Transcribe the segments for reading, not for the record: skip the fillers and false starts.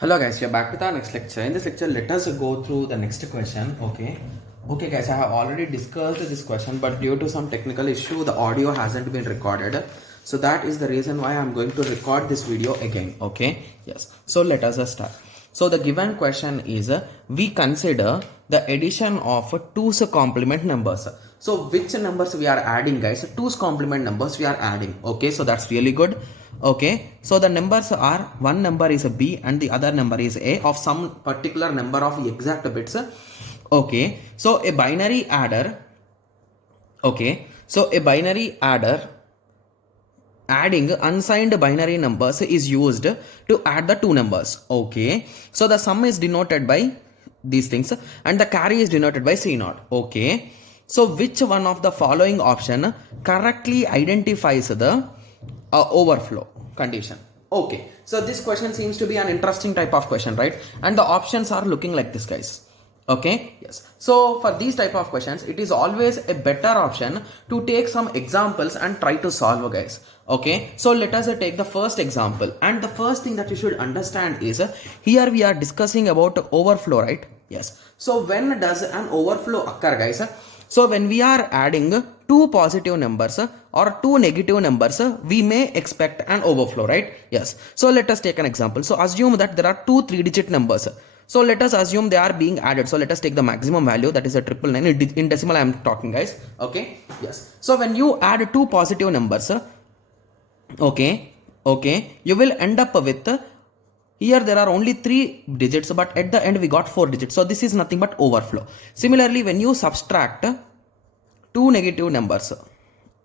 Hello guys, we are back with our next lecture. In this lecture, let us go through the next question. Okay guys, I have already discussed this question, but due to some technical issue, the audio hasn't been recorded. So that is the reason why I'm going to record this video again. Okay, yes. So let us start. So the given question is, we consider the addition of 2's complement numbers. So which numbers we are adding, guys? 2's complement numbers we are adding. Okay, so that's really good. Okay, so the numbers are, one number is a b and the other number is a of some particular number of exact bits. Okay, so a binary adder. Okay, so a binary adder adding unsigned binary numbers is used to add the two numbers. Okay, so the sum is denoted by these things and the carry is denoted by C0. Okay, so which one of the following option correctly identifies the overflow condition? Okay, so this question seems to be an interesting type of question, right? And the options are looking like this, guys. Okay, yes. So for these type of questions, it is always a better option to take some examples and try to solve, guys. Okay, so let us take the first example, and the first thing that you should understand is here we are discussing about overflow, right? Yes. So when does an overflow occur, guys? So when we are adding two positive numbers or two negative numbers, we may expect an overflow, right? Yes. So let us take an example. So assume that there are two 3-digit numbers. So let us assume they are being added. So let us take the maximum value, that is a 999. In decimal I am talking, guys. Okay. Yes. So when you add two positive numbers, okay, you will end up with, here there are only 3 digits, but at the end we got 4 digits. So this is nothing but overflow. Similarly, when you subtract two negative numbers,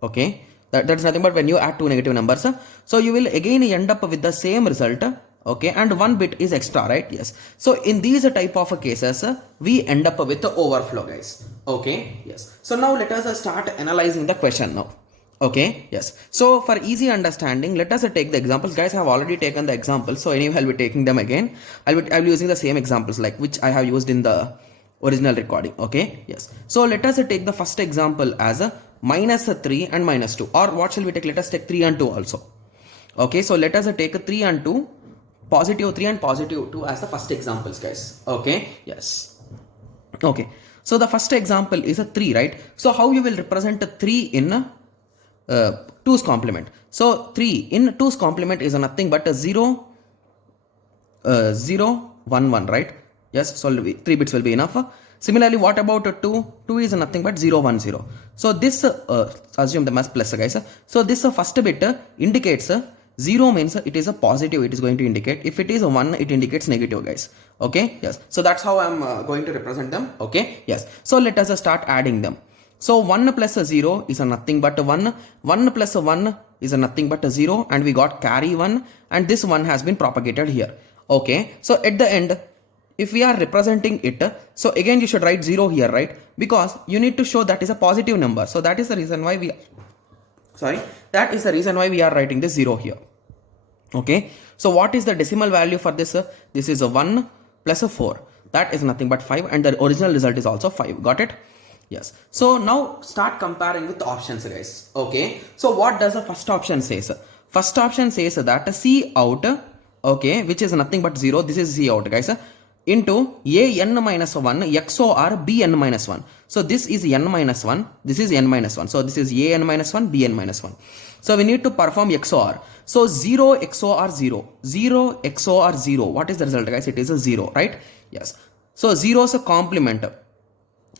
okay, that's nothing but when you add two negative numbers, so you will again end up with the same result. Okay, and one bit is extra, right? Yes. So in these type of cases, we end up with the overflow, guys. Okay, yes. So now let us start analyzing the question now. Okay, yes. So for easy understanding, let us take the examples. Guys, I have already taken the examples, so anyway I'll be taking them again. I'll be using the same examples like which I have used in the original recording. Okay, yes. So let us take the first example as a -3 and -2, or what shall we take? Let us take 3 and 2 also. Okay, so let us take 3 and 2, positive 3 and positive 2 as the first examples, guys. Okay, yes. Okay, so the first example is a 3, right? So how you will represent a 3 in 2's complement? So 3 in 2's complement is nothing but a 0 0 1 1, right? Yes, so 3 bits will be enough. Similarly, what about a 2? 2 is nothing but 0 1 0. So this assume the mass plus, guys. So this first bit indicates 0 means it is a positive, it is going to indicate. If it is a 1, it indicates negative, guys. Okay, yes. So that's how I'm going to represent them. Okay, yes. So let us start adding them. So 1 plus 0 is a nothing but 1. 1 plus 1 is a nothing but 0, and we got carry 1, and this 1 has been propagated here. Okay, so at the end, if we are representing it, so again you should write 0 here, right? Because you need to show that is a positive number. So that is the reason why we are writing this 0 here. Okay, so what is the decimal value for this? This is a 1 plus a 4. That is nothing but 5, and the original result is also 5. Got it? Yes. So now start comparing with the options, guys. Okay, so what does the first option says? First option says that C out, okay, which is nothing but 0. This is C out, guys, into a n minus 1 XOR b n minus 1. So this is n minus 1, this is n minus 1. So this is a n minus 1, b n minus 1. So we need to perform XOR. So 0 XOR 0, 0 XOR 0. What is the result, guys? It is a 0, right? Yes. So 0 is a complement,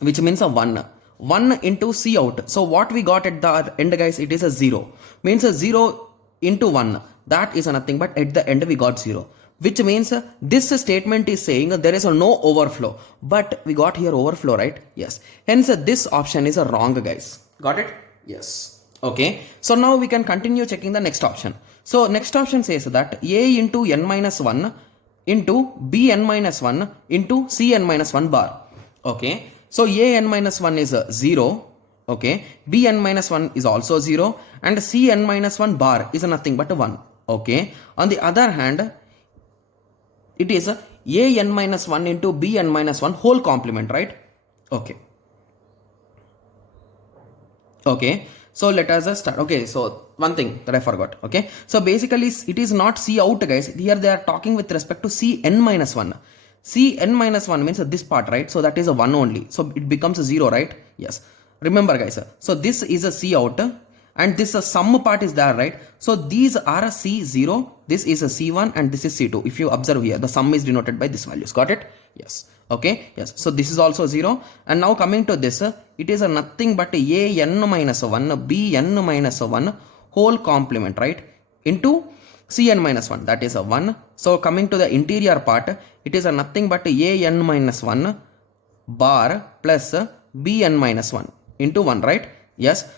which means a 1. 1 into C out. So what we got at the end, guys, it is a 0. Means a 0 into 1. That is nothing but at the end we got 0. Which means this statement is saying there is no overflow. But we got here overflow, right? Yes. Hence this option is a wrong, guys. Got it? Yes. Okay. So now we can continue checking the next option. So next option says that a into n minus 1 into b n minus 1 into c n minus 1 bar. Okay. So a n minus 1 is 0. Okay. b n minus 1 is also 0. And c n minus 1 bar is nothing but 1. Okay. On the other hand, it is a n minus 1 into b n minus 1 whole complement, right? Okay. Okay. So let us start. Okay, so one thing that I forgot. Okay, so basically it is not C out, guys. Here they are talking with respect to Cn minus 1. Cn minus 1 means this part, right? So that is a 1 only. So it becomes a 0, right? Yes. Remember, guys. So this is a C out and this sum part is there, right? So these are a C0, this is a C1 and this is C2. If you observe here, the sum is denoted by this values. Got it? Yes. Okay, yes. So this is also 0. And now coming to this, it is a nothing but a n minus 1, b n minus 1 whole complement, right? Into Cn minus 1, that is a 1. So coming to the interior part, it is a nothing but a n minus 1 bar plus bn minus 1 into 1, right? Yes.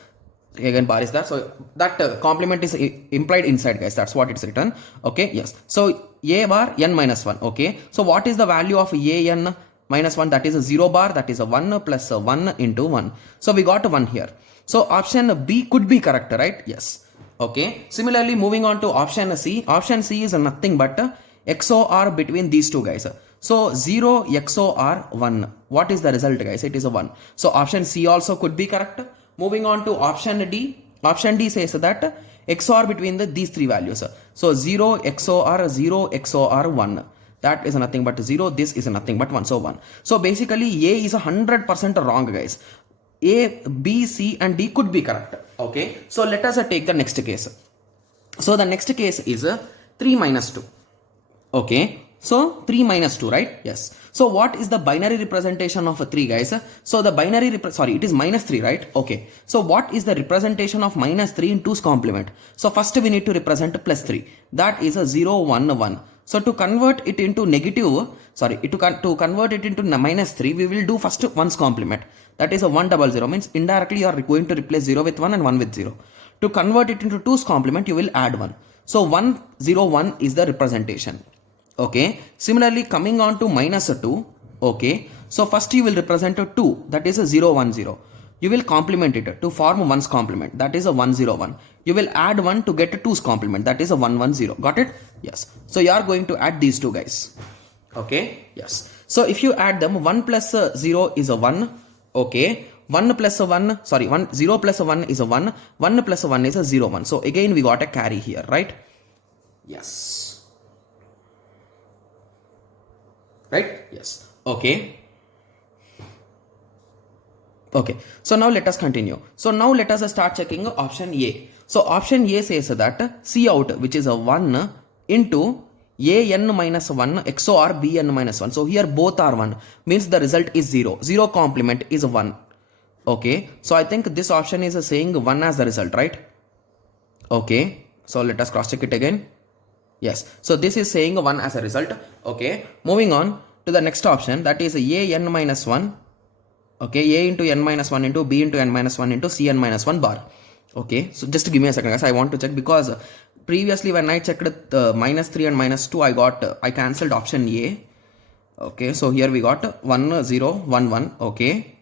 Again bar is that, so that complement is implied inside, guys. That's what it's written. Okay, yes. So a bar n minus 1. Okay, so what is the value of a n minus 1? That is a 0 bar, that is a 1 plus a 1 into 1. So we got a 1 here. So option B could be correct, right? Yes. Okay, similarly moving on to option C. Option C is nothing but XOR between these two, guys. So 0 XOR 1. What is the result, guys? It is a 1. So option C also could be correct. Moving on to option D. Option D says that XOR between these three values. So 0 XOR 0 XOR 1. That is nothing but 0. This is nothing but 1. So 1. So basically A is 100% wrong, guys. A, B, C and D could be correct. Okay. So let us take the next case. So the next case is 3 minus 2. Okay. So 3 minus 2, right? Yes. So what is the binary representation of a 3, guys? So the binary, it is minus 3, right? Okay. So what is the representation of minus 3 in 2's complement? So first we need to represent plus 3. That is a 0, 1, 1. So to convert it into negative, to convert it into minus 3, we will do first 1's complement. That is a 1, 0, 0. Means indirectly you are going to replace 0 with 1 and 1 with 0. To convert it into 2's complement, you will add 1. So 1, 0, 1 is the representation. Okay, similarly coming on to minus 2, okay, so first you will represent a 2, that is a 0, 1, 0. You will complement it to form 1's complement, that is a 1, 0, 1. You will add 1 to get a 2's complement, that is a 1, 1, 0. Got it? Yes. So you are going to add these two, guys. Okay, yes. So if you add them, 1 plus 0 is a 1, okay. 1 plus 1, 0 plus 1 is a 1, 1 plus 1 is a 0, 1. So again we got a carry here, right? Yes. Right? Yes. Okay. Okay. So now let us continue. So now let us start checking option A. So option A says that C out, which is a 1 into an minus 1 XOR bn minus 1. So here both are 1. Means the result is 0. 0 complement is 1. Okay. So I think this option is saying 1 as the result, right? Okay. So let us cross check it again. Yes. So this is saying 1 as a result. Okay. Moving on to the next option, that is a n minus 1. Okay. A into n minus 1 into b into n minus 1 into cn minus 1 bar. Okay. So just give me a second, guys. I want to check because previously when I checked minus 3 and minus 2, I cancelled option A. Okay. So here we got 1, 0, 1, 1. Okay.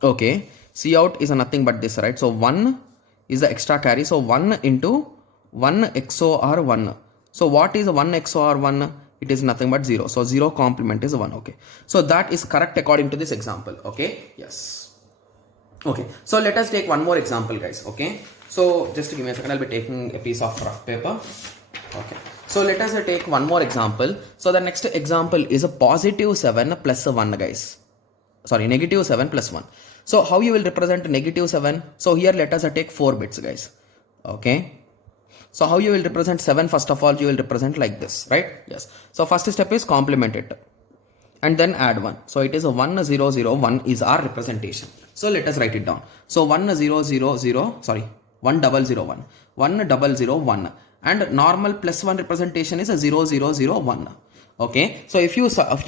Okay. C out is nothing but this, right? So 1 is the extra carry. So 1 into 1 XOR 1. So what is 1 XOR 1? It is nothing but 0. So 0 complement is 1. Okay. So that is correct according to this example. Okay. Yes. Okay. So let us take one more example, guys. Okay. So just give me a second. I'll be taking a piece of rough paper. Okay. So let us take one more example. So the next example is a positive 7 plus 1, guys. Sorry, negative 7 plus 1. So how you will represent negative 7? So here let us take 4 bits, guys. Okay. So how you will represent 7? First of all, you will represent like this, right? Yes. So first step is complement it and then add 1. So it is a 1, 0, 0, 1 is our representation. So let us write it down. So 1, 0, 0, 0, sorry, 1, 0, 0, 1, 1, 0, 0, 1, and normal plus 1 representation is a 0, 0, 0, 1. Okay. So if you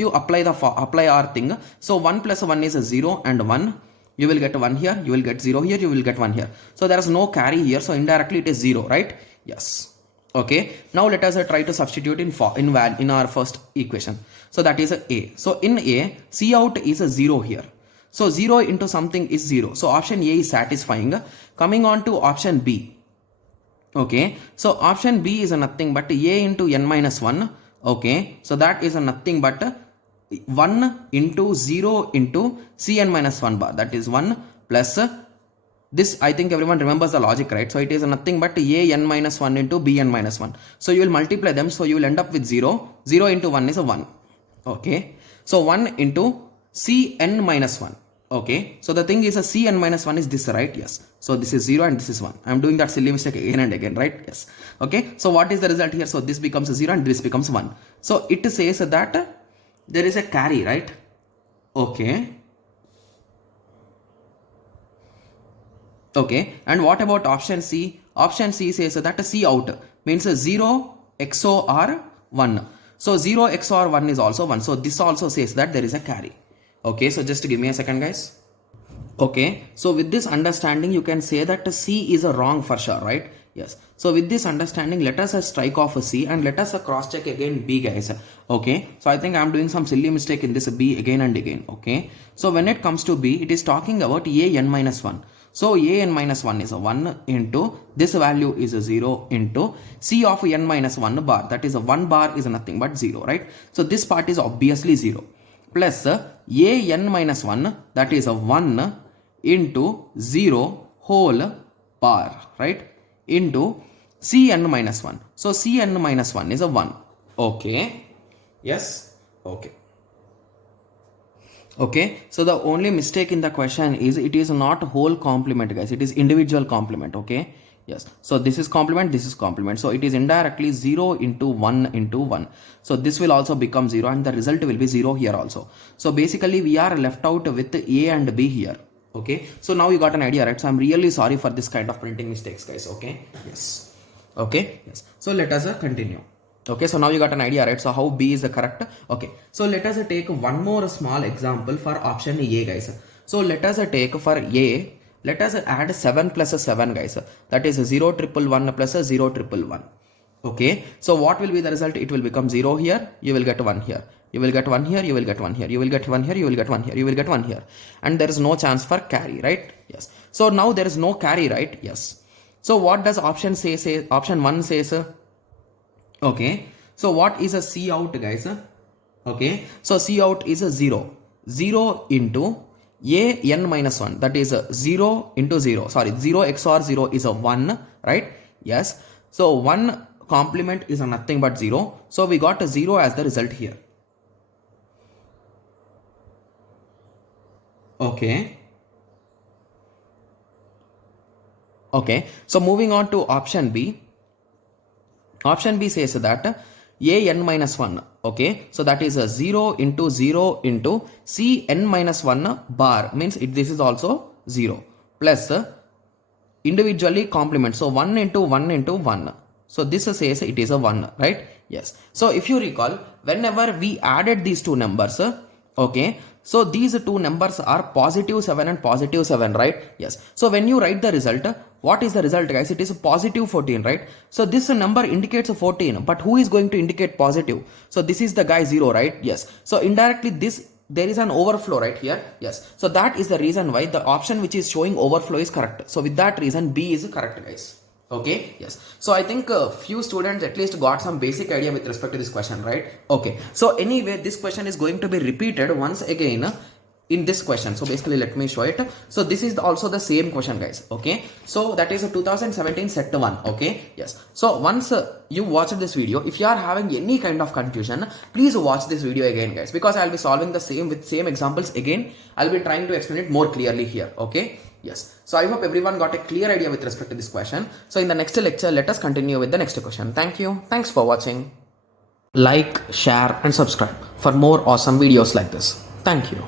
apply our thing, so 1 plus 1 is a 0 and 1. You will get 1 here, you will get 0 here, you will get 1 here. So there is no carry here. So indirectly it is 0, right? Yes. Okay. Now let us try to substitute in our first equation. So that is a. So in A, C out is a 0 here. So 0 into something is 0. So option A is satisfying. Coming on to option B. Okay. So option B is nothing but A into n minus 1. Okay. So that is nothing but 1 into 0 into Cn minus 1 bar. That is 1 plus this, I think everyone remembers the logic, right? So it is nothing but a n minus 1 into b n minus 1. So you will multiply them, so you will end up with 0. 0 into 1 is a 1. Okay. So 1 into c n minus 1. Okay. So the thing is a c n minus 1 is this, right? Yes. So this is 0 and this is 1. I am doing that silly mistake again and again, right? Yes. Okay. So what is the result here? So this becomes a 0 and this becomes 1. So it says that there is a carry, right? Okay. Okay, and what about option C? Option C says that C out means 0 XOR 1. So 0 XOR 1 is also 1. So this also says that there is a carry. Okay, so just give me a second, guys. Okay, so with this understanding, you can say that C is a wrong for sure, right? Yes. So with this understanding, let us strike off a C and let us cross check again B, guys. Okay, so I think I'm doing some silly mistake in this B again and again. Okay, so when it comes to B, it is talking about a n minus 1. So a n minus 1 is a 1 into this value is a 0 into C of n minus 1 bar, that is a 1 bar is nothing but 0, right? So this part is obviously 0 plus a n minus 1, that is a 1 into 0 whole bar, right, into Cn minus 1. So Cn minus 1 is a 1. Okay. Yes. Okay. Okay, so the only mistake in the question is it is not whole complement, guys. It is individual complement. Okay, yes. So this is complement, this is complement. So it is indirectly 0 into 1 into 1. So this will also become 0 and the result will be 0 here also. So basically we are left out with A and B here. Okay, so now you got an idea, right? So I'm really sorry for this kind of printing mistakes, guys. Okay, yes. Okay, yes. So let us continue. Okay, so now you got an idea, right? So how B is the correct. Okay, so let us take one more small example for option A, guys. So let us take for A, let us add 7 plus 7, guys. That is 0 triple 1 plus 0 triple 1. Okay, so what will be the result? It will become 0 here, you will get 1 here, you will get 1 here, you will get 1 here, you will get 1 here, you will get 1 here, you will get 1 here, and there is no chance for carry, right? Yes. So now there is no carry, right? Yes. So what does option say? Option 1 says okay, so what is a C out, guys? Okay, so C out is a 0. 0 into a n minus 1, that is a 0 into 0. Sorry, 0 XOR 0 is a 1, right? Yes. So 1 complement is a nothing but 0. So we got a 0 as the result here. Okay. Okay, so moving on to option B. Option B says that a n minus 1. Okay, so that is a 0 into 0 into C n minus 1 bar, means this is also 0 plus individually complement. So 1 into 1 into 1. So this says it is a 1, right? Yes. So if you recall, whenever we added these two numbers, okay, so these two numbers are positive 7 and positive 7, right? Yes. So when you write the result, what is the result, guys? It is positive 14, right? So this number indicates a 14, but who is going to indicate positive? So this is the guy 0, right? Yes. So indirectly there is an overflow right here. Yes. So that is the reason why the option which is showing overflow is correct. So with that reason, B is correct, guys. Okay, yes. So I think few students at least got some basic idea with respect to this question, right? Okay. So anyway, this question is going to be repeated once again in this question. So basically, let me show it. So this is also the same question, guys. Okay. So that is a 2017 set 1. Okay. Yes. So once you watch this video, if you are having any kind of confusion, please watch this video again, guys, because I'll be solving the same with same examples again. I'll be trying to explain it more clearly here. Okay. Yes. So I hope everyone got a clear idea with respect to this question. So in the next lecture, let us continue with the next question. Thank you. Thanks for watching. Like, share and subscribe for more awesome videos like this. Thank you.